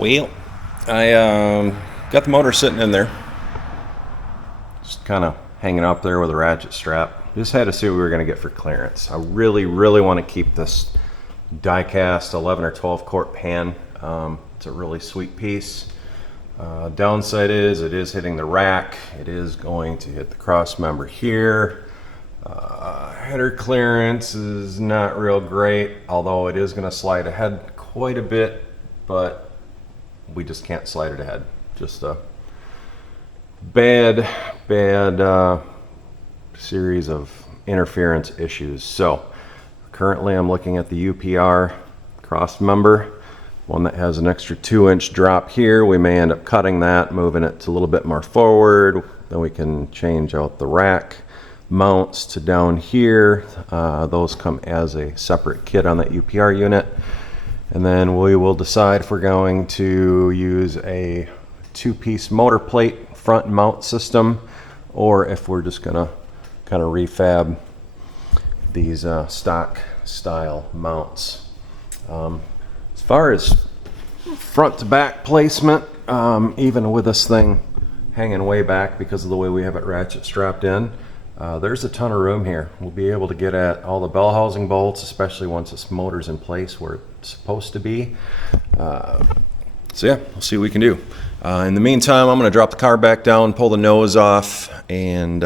Well, I got the motor sitting in there, just kind of hanging up there with a ratchet strap. Just had to see what we were going to get for clearance. I really want to keep this die-cast 11 or 12 quart pan. It's a really sweet piece. Downside is it is hitting the rack. It is going to hit the cross member here. Header clearance is not real great, although it is going to slide ahead quite a bit, but we just can't slide it ahead. Just a bad series of interference issues. So currently I'm looking at the UPR cross member, one that has an extra 2-inch drop here. We may end up cutting that, moving it to a little bit more forward. Then we can change out the rack mounts to down here. Those come as a separate kit on that UPR unit. And then we will decide if we're going to use a 2-piece motor plate front mount system, or if we're just gonna kind of refab these stock style mounts. As far as front to back placement, even with this thing hanging way back because of the way we have it ratchet strapped in, there's a ton of room here. We'll be able to get at all the bell housing bolts, especially once this motor's in place where it's supposed to be. So yeah, we'll see what we can do. In the meantime, I'm going to drop the car back down, pull the nose off, and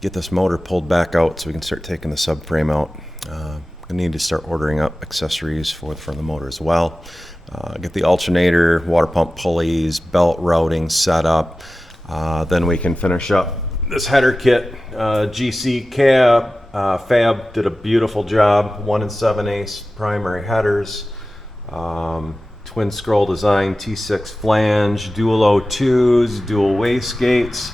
get this motor pulled back out so we can start taking the subframe out. I need to start ordering up accessories for the front of the motor as well. Get the alternator, water pump pulleys, belt routing set up. Then we can finish up this header kit. GC cab, Fab did a beautiful job. 1 7/8 primary headers, twin scroll design, T6 flange, dual O2s, dual wastegates.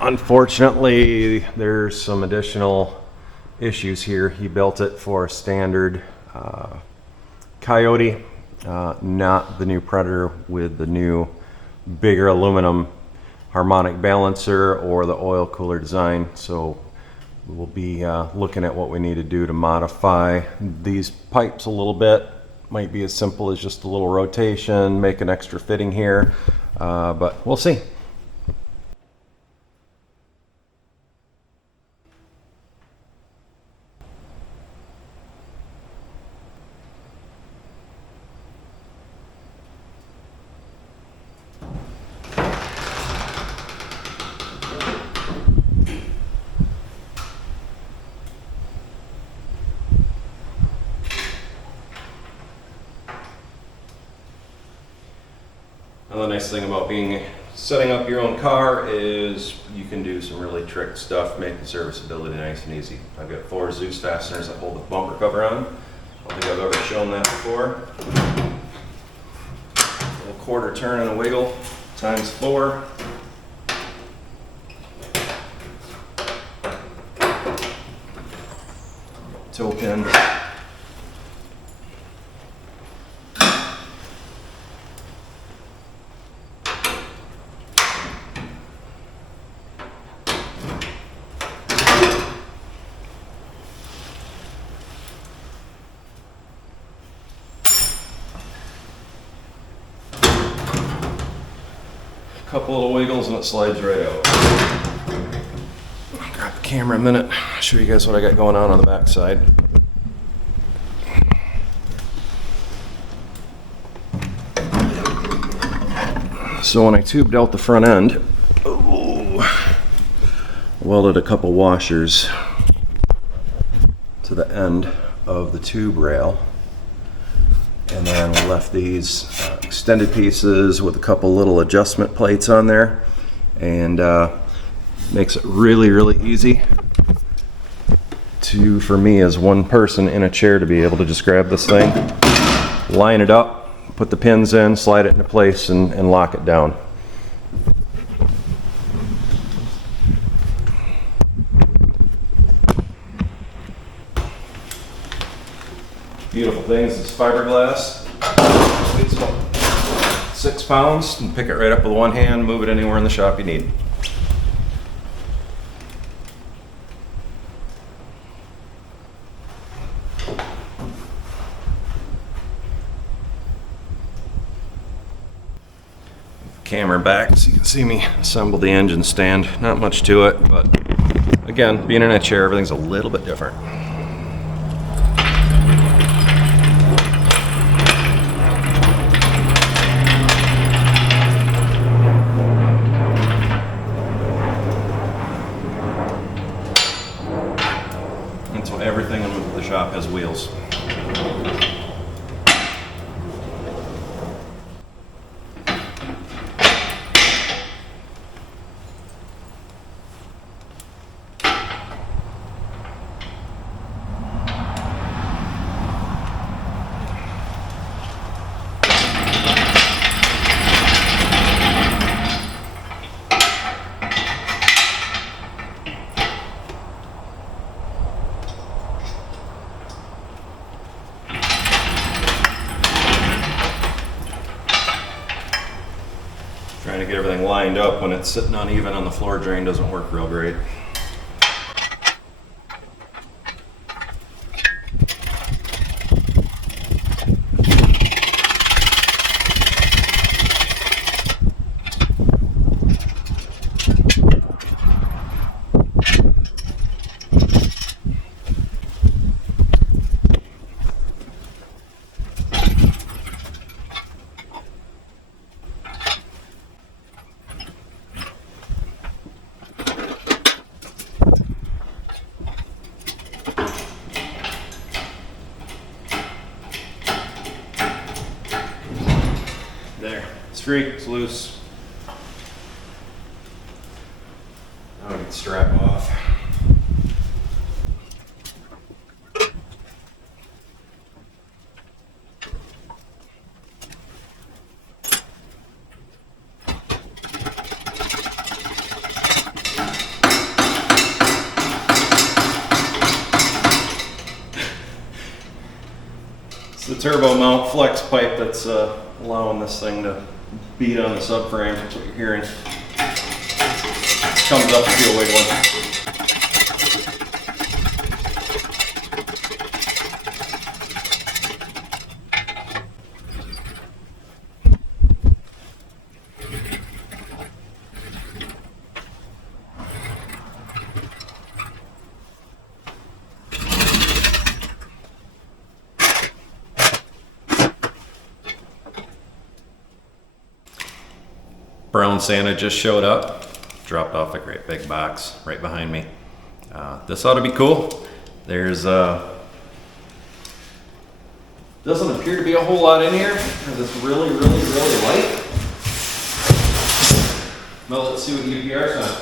Unfortunately, there's some additional issues here. He built it for a standard Coyote, not the new Predator with the new bigger aluminum harmonic balancer or the oil cooler design. So we'll be looking at what we need to do to modify these pipes a little bit. Might be as simple as just a little rotation, make an extra fitting here, but we'll see. The nice thing about setting up your own car is you can do some really trick stuff, make the serviceability nice and easy. I've got 4 Zeus fasteners that hold the bumper cover on. I don't think I've ever shown that before. A little quarter turn and a wiggle times 4. Toe pin. Couple little wiggles and it slides right out. Grab the camera a minute, show you guys what I got going on the back side. So when I tubed out the front end, welded a couple washers to the end of the tube rail. And then we left these extended pieces with a couple little adjustment plates on there, and makes it really easy for me as one person in a chair to be able to just grab this thing, line it up, put the pins in, slide it into place, and lock it down. Beautiful things. This fiberglass weighs about 6 pounds. You can pick it right up with one hand, move it anywhere in the shop you need. camera back so you can see me assemble the engine stand. Not much to it, but again, being in a chair, everything's a little bit different. And so everything in the shop has wheels. Trying to get everything lined up when it's sitting uneven on the floor drain doesn't work real great. There, it's free, it's loose. Now I can strap off. It's the turbo mount flex pipe that's allowing this thing to beat on the subframe. That's what you're hearing. Comes up to feel wiggling. Brown Santa just showed up, dropped off a great big box right behind me. This ought to be cool. There's doesn't appear to be a whole lot in here because it's really light. Well, let's see what UPR's on.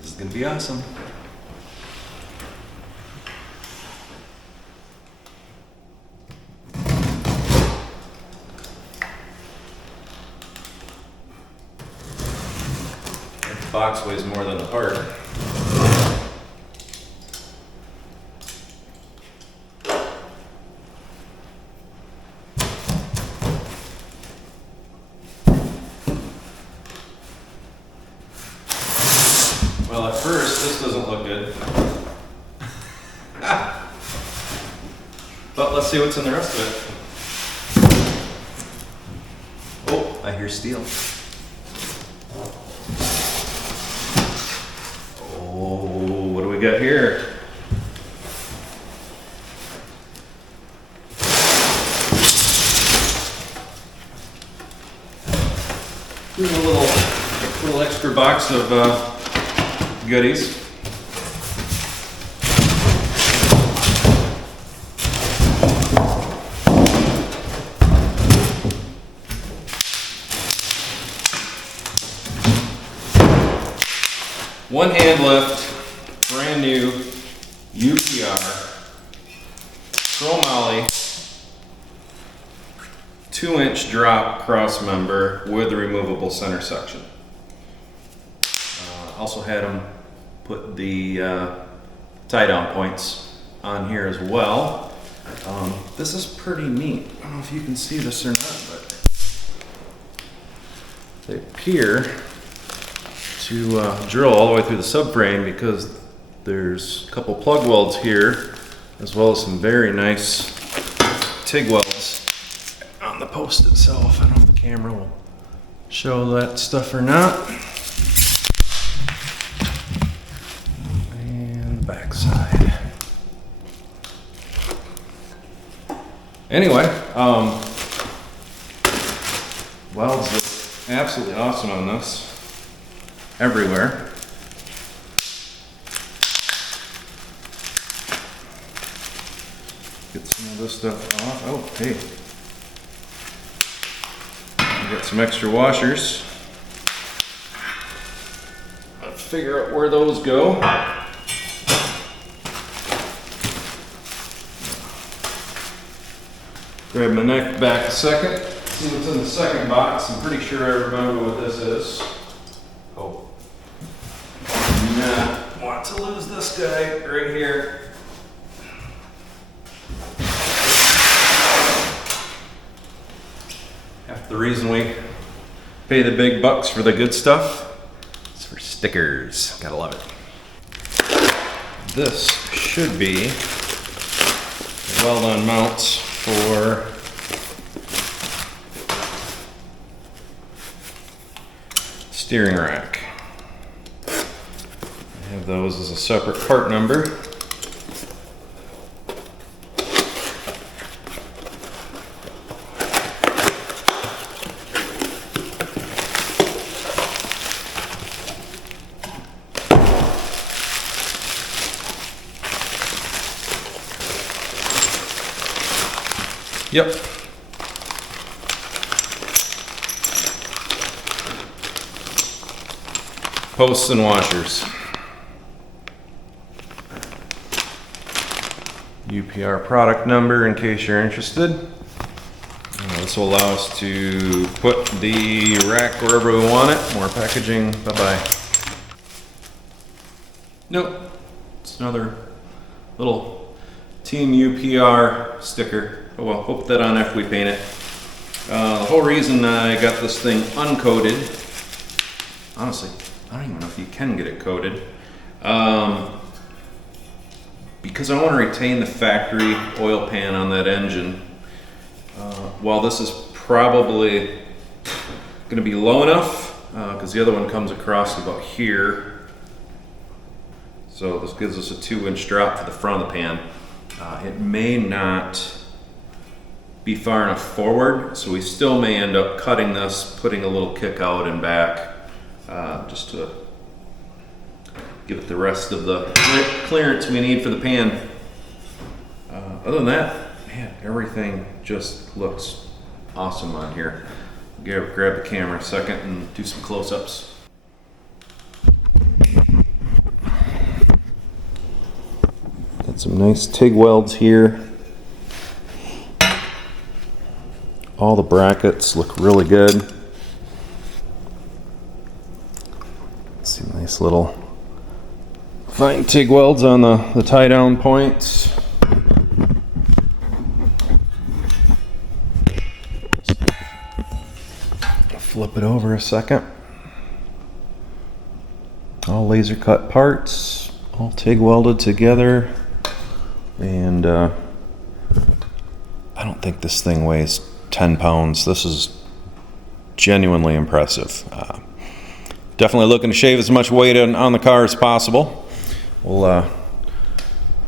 This is gonna be awesome. The box weighs more than the part. Well, at first, this doesn't look good. But let's see what's in the rest of it. Oh, I hear steel. What do we got here? Here's a little extra box of goodies. One hand lift, brand new UPR, chromoly, 2-inch drop cross member with a removable center section. Also had them put the tie down points on here as well. This is pretty neat. I don't know if you can see this or not, but they appear to drill all the way through the subframe because there's a couple plug welds here as well as some very nice TIG welds on the post itself. I don't know if the camera will show that stuff or not. And backside. Anyway, welds look absolutely awesome on this. Everywhere. Get some of this stuff off. Oh, hey. We got some extra washers. Let's figure out where those go. Grab my knife back a second. See what's in the second box. I'm pretty sure I remember what this is. Oh. Not want to lose this guy right here. Half the reason we pay the big bucks for the good stuff is for stickers. Gotta love it. This should be weld-on mounts for steering rack. I have those as a separate part number. Yep. Posts and washers. UPR product number in case you're interested. This will allow us to put the rack wherever we want it. More packaging. Bye-bye. Nope. It's another little Team UPR sticker. Oh well, we'll put that on after we paint it. The whole reason I got this thing uncoated, honestly, I don't even know if you can get it coated, because I want to retain the factory oil pan on that engine. While this is probably going to be low enough, because the other one comes across about here, so this gives us a 2-inch drop to the front of the pan. It may not be far enough forward, so we still may end up cutting this, putting a little kick out and back, just to give it the rest of the clearance we need for the pan. Other than that, man, everything just looks awesome on here. Grab the camera a second and do some close-ups. Got some nice TIG welds here. All the brackets look really good. See, nice little fine TIG welds on the tie down points. Flip it over a second. All laser cut parts, all TIG welded together. And I don't think this thing weighs 10 pounds. This is genuinely impressive. Definitely looking to shave as much weight on the car as possible. We'll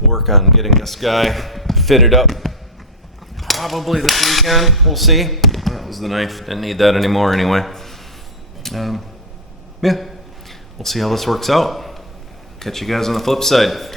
work on getting this guy fitted up probably this weekend. We'll see. That was the knife. Didn't need that anymore anyway. Yeah, we'll see how this works out. Catch you guys on the flip side.